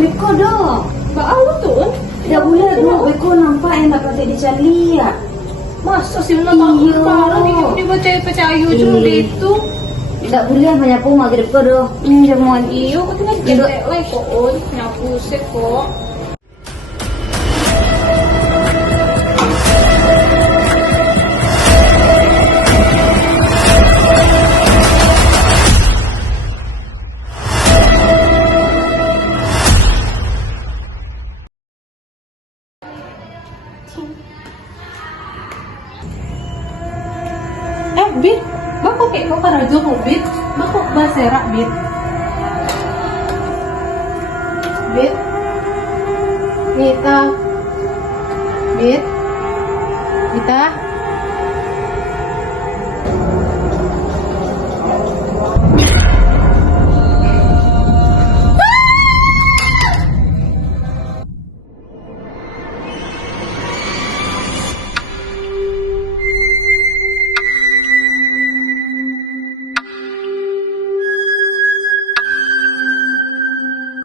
maghrib ko dong. Baaw to? Tidak boleh dong, ko nampak yang nak kata dicari ya. Masa sih nak Iyo. parang di percaya cuma dito. Tidak boleh menyapu maghrib ko dong. Jamuan Iyo, ko tinggal Iyo. gete ko on, napusit ko. Bit, bako kayak mo karadyo ko, Bit? Bako ba serak, Bit? Bit? Mita? Bit? Mita?